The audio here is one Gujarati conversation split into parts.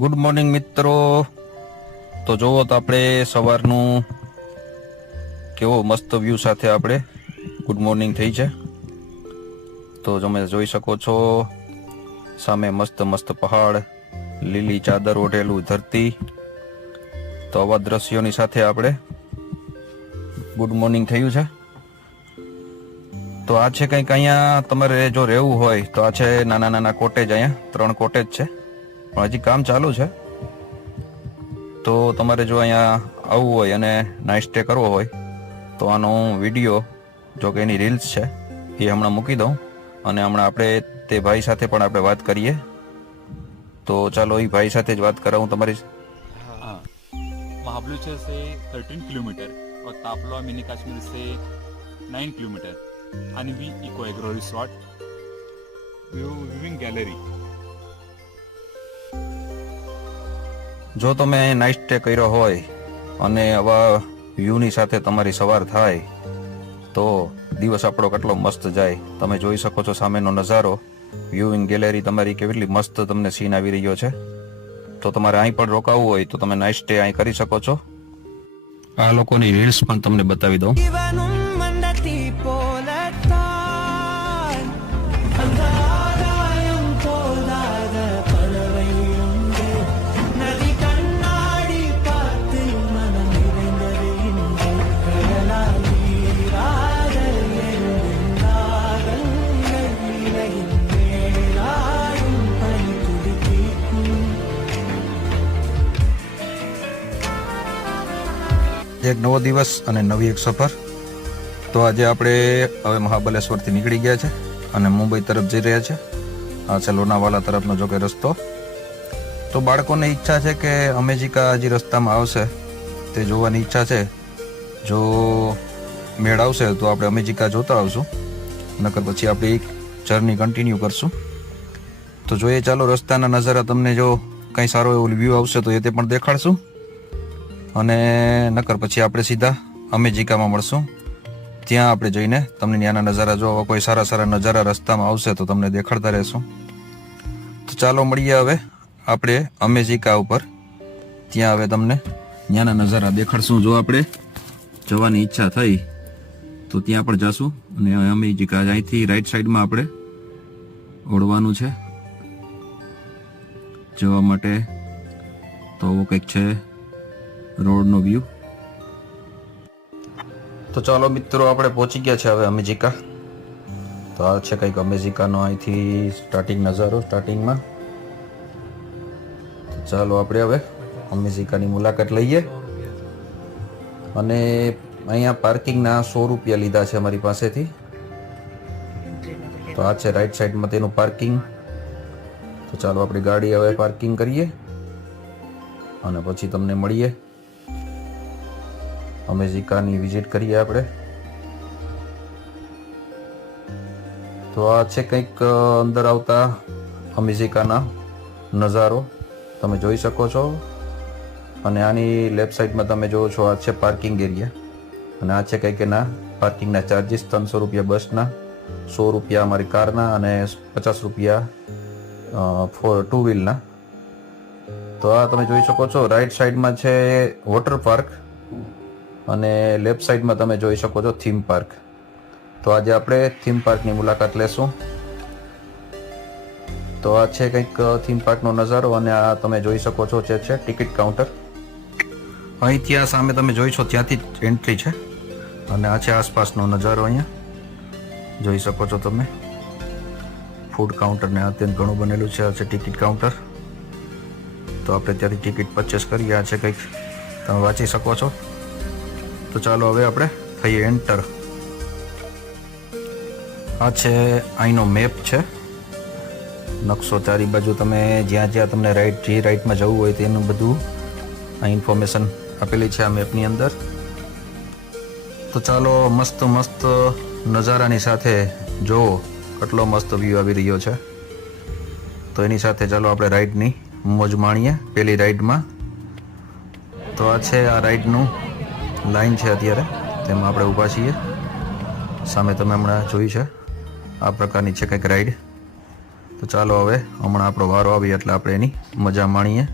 ગુડ મોર્નિંગ મિત્રો. તો જોવો તો આપણે સવારનું કેવો મસ્ત વ્યૂ સાથે આપણે ગુડ મોર્નિંગ થઈ છે. તો તમે જોઈ શકો છો સામે મસ્ત મસ્ત પહાડ, લીલી ચાદર ઓઢેલું ધરતી. તો આવા દ્રશ્યોની સાથે આપણે ગુડ મોર્નિંગ થયું છે. તો આ છે કંઈક અહીંયા તમારે જો રહેવું હોય તો આ છે નાના નાના કોટેજ. અહીંયા 3 કોટેજ છે પણ હજી કામ ચાલુ છે. તો તમારે જો અહીંયા આવવું હોય અને નાઇટ સ્ટે કરવો હોય તો આનો વિડીયો જો કે એની રીલ્સ છે એ હમણાં મૂકી દઉં અને હમણાં આપણે તે ભાઈ સાથે પણ આપણે વાત કરીએ. તો ચાલો એ ભાઈ સાથે જ વાત કરાવું તમારી. हाँ, महाबलेश्वर से 13 किलोमीटर और तापला मिनी काश्मीर से 9 kilometre. Anvi eco agro resort weaving gallery. જો તમે નાઇટ સ્ટે કર્યો હોય અને આવા વ્યૂની સાથે તમારી સવાર થાય તો દિવસ આપણો કેટલો મસ્ત જાય. તમે જોઈ શકો છો સામેનો નજારો, વ્યુઇંગ ગેલેરી તમારી કેટલી મસ્ત તમને સીન આવી રહ્યો છે. તો તમારે અહીં પણ રોકાવું હોય તો તમે નાઇટ સ્ટે અહીં કરી શકો છો. આ લોકોની રીલ્સ પણ તમને બતાવી દઉં. એક નવો દિવસ અને નવી એક સફર. તો આજે આપણે હવે મહાબલેશ્વરથી નીકળી ગયા છે અને મુંબઈ તરફ જઈ રહ્યા છે. આ છે લોનાવાલા તરફનો જો કે રસ્તો. તો બાળકોને ઈચ્છા છે કે અમેરિકા હજી રસ્તામાં આવશે તે જોવાની ઈચ્છા છે. જો મેળ આવશે તો આપણે અમેરિકા જોતા આવશું, નકર પછી આપણે એક જર્ની કન્ટિન્યુ કરશું. તો જોઈએ ચાલો રસ્તાના નજારા તમને જો કંઈ સારો એવો વ્યૂ આવશે તો એ તે પણ દેખાડશું અને નકર પછી આપણે સીધા અમેરિકામાં મળશું. ત્યાં આપણે જઈને તમને ત્યાંના નજારા જો કોઈ સારા સારા નજારા રસ્તામાં આવશે તો તમને દેખાડતા રહેશું. તો ચાલો મળીએ હવે આપણે અમેરિકા ઉપર. ત્યાં હવે તમને ત્યાંના નજારા દેખાડશું. જો આપણે જવાની ઈચ્છા થઈ તો ત્યાં પણ જશું અને અમેરિકા અહીંથી રાઈટ સાઈડમાં આપણે ઓળવાનું છે જવા માટે. તો કંઈક છે રોડનો વ્યૂ. તો ચાલો મિત્રો આપણે પહોંચી ગયા છે હવે અમેરિકા. તો આ છે કંઈક અમેરિકાનો અહીંથી સ્ટાર્ટિંગ નજારો સ્ટાર્ટિંગમાં. તો ચાલો આપણે હવે અમેરિકાની મુલાકાત લઈએ. અને અહીંયા પાર્કિંગના 100 રૂપિયા લીધા છે અમારી પાસેથી. તો આ છે રાઈટ સાઈડમાં તેનું પાર્કિંગ. તો ચાલો આપણી ગાડી હવે પાર્કિંગ કરીએ અને પછી તમને મળીએ. અમેરિકાની વિઝિટ કરીએ આપણે. તો આ છે કંઈક અંદર આવતા અમેરિકાના નજારો તમે જોઈ શકો છો. અને આની લેફ્ટ સાઈડમાં તમે જોવો છો આ છે પાર્કિંગ એરિયા. અને આ છે કંઈક એના પાર્કિંગના ચાર્જીસ 300 રૂપિયા બસના, 100 રૂપિયા અમારી કારના અને 50 રૂપિયા ફોર 2 વ્હીલના. તો આ તમે જોઈ શકો છો રાઈટ સાઈડમાં છે વોટર પાર્ક અને લેફ્ટ સાઈડમાં તમે જોઈ શકો છો થીમ પાર્ક. તો આજે આપણે થીમ પાર્કની મુલાકાત લેશું. તો આ છે કંઈક થીમ પાર્કનો નજારો અને આ તમે જોઈ શકો છો જે છે ટિકિટ કાઉન્ટર. અહીં ત્યાં સામે તમે જોઈ છો ત્યાંથી જ એન્ટ્રી છે. અને આ છે આસપાસનો નજારો. અહીંયા જોઈ શકો છો તમે ફૂડ કાઉન્ટર ને અત્યંત ઘણું બનેલું છે. આ છે ટિકિટ કાઉન્ટર. તો આપણે ત્યાંથી ટિકિટ પરચેસ કરી. આ છે કંઈક તમે વાંચી શકો છો. તો ચાલો હવે આપણે થઈએ એન્ટર. આ છે અહીંનો મેપ છે, નકશો. ચારી બાજુ તમે જ્યાં જ્યાં તમને જે રાઈટમાં જવું હોય તેનું બધું આ ઇન્ફોર્મેશન આપેલી છે આ મેપની અંદર. તો ચાલો મસ્ત મસ્ત નજારાની સાથે જો કેટલો મસ્ત વ્યૂ આવી રહ્યો છે. તો એની સાથે ચાલો આપણે રાઈડની મોજ માણીએ. પેલી રાઈડમાં તો આ છે આ રાઈડનું લાઈન છે અત્યારે તેમાં આપણે ઊભા છીએ. સામે તમે હમણાં જોઈ છે આ પ્રકારની છે કંઈક રાઈડ. તો ચાલો હવે હમણાં આપણો વારો આવી એટલે આપણે એની મજા માણીએ.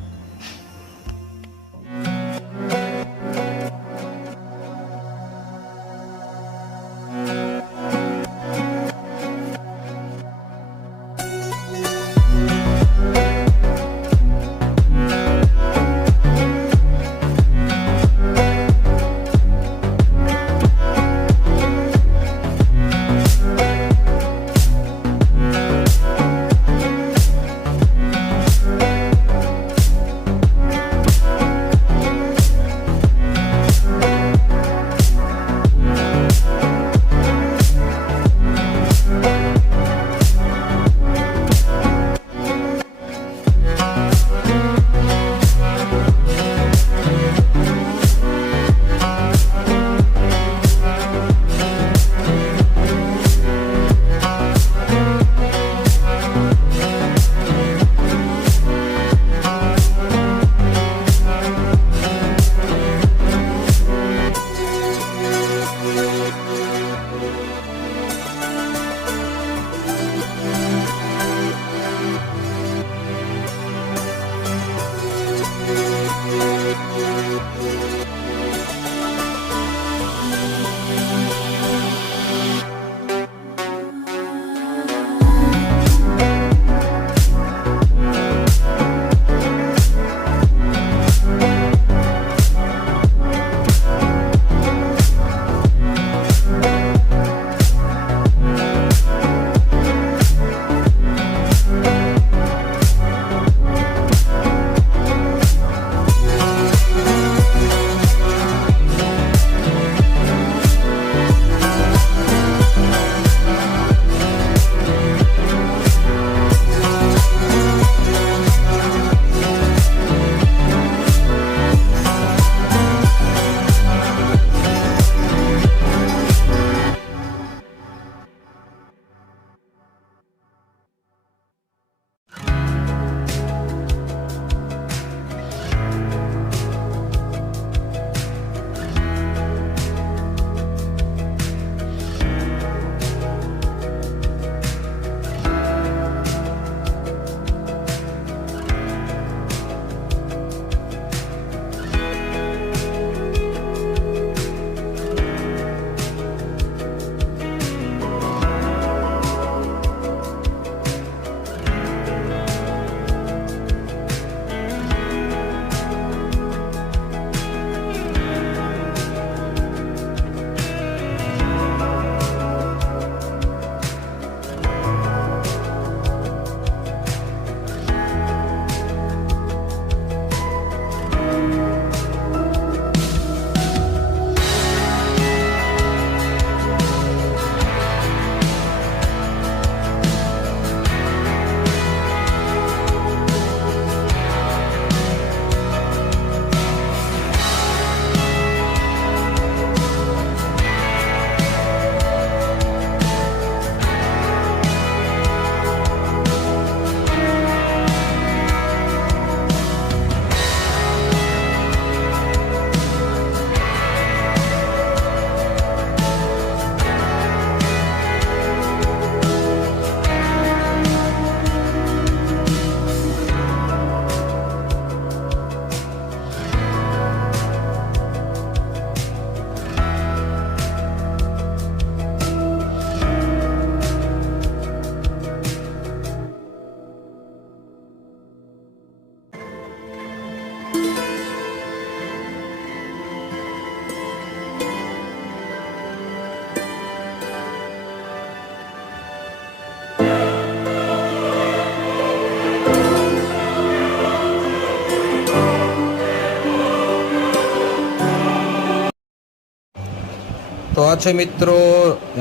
તો આ છે મિત્રો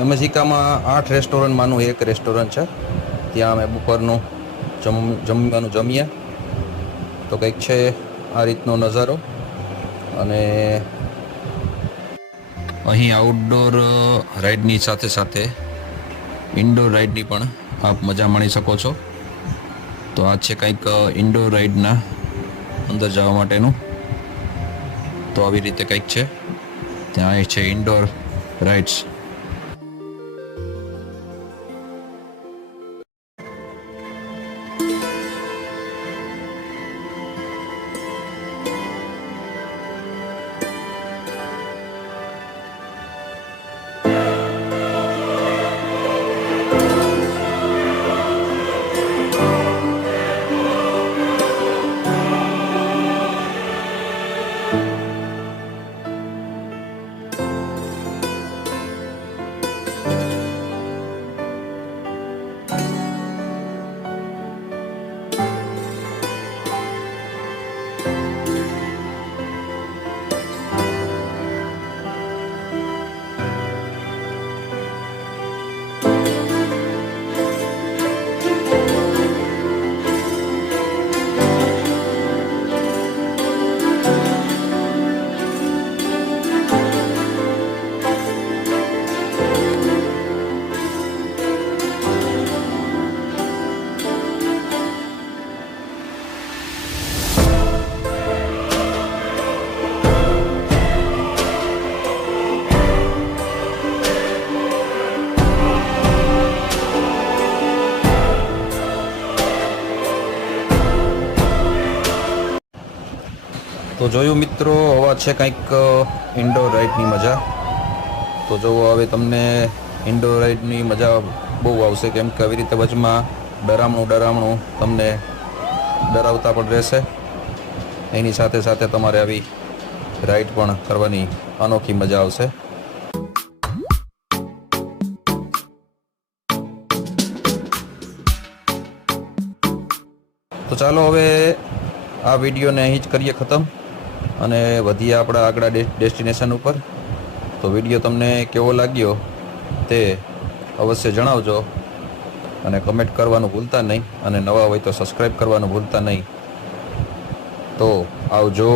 અમેરિકામાં 8 રેસ્ટોરન્ટમાંનું એક રેસ્ટોરન્ટ છે. ત્યાં અમે બપોરનું જમવાનું જમીએ. તો કંઈક છે આ રીતનો નજારો. અને અહીં આઉટડોર રાઇડની સાથે સાથે ઇન્ડોર રાઇડની પણ આપ મજા માણી શકો છો. તો આ છે કંઈક ઇન્ડોર રાઇડના અંદર જવા માટેનું. તો આવી રીતે કંઈક છે. ત્યાં છે ઇન્ડોર રાઇડ્સ. તો જોયું મિત્રો, હવા છે કંઈક ઇન્ડોર રાઇડની મજા. તો જો હવે તમને ઇન્ડોર રાઇડની મજા બહુ આવશે, કેમ કે આવી રીતે વચમાં ડરામણું તમને ડરાવતા પણ રહેશે. એની સાથે સાથે તમારે આવી રાઇડ પણ કરવાની અનોખી મજા આવશે. તો ચાલો હવે આ વિડીયોને અહીં જ કરીએ ખતમ અને વધીએ આપણા આગળ ડેસ્ટિનેશન ઉપર. તો વિડીયો તમને કેવો લાગ્યો તે અવશ્ય જણાવજો અને કમેન્ટ કરવાનું ભૂલતા નહીં. અને નવા હોય તો સબસ્ક્રાઈબ કરવાનું ભૂલતા નહીં. તો આવજો.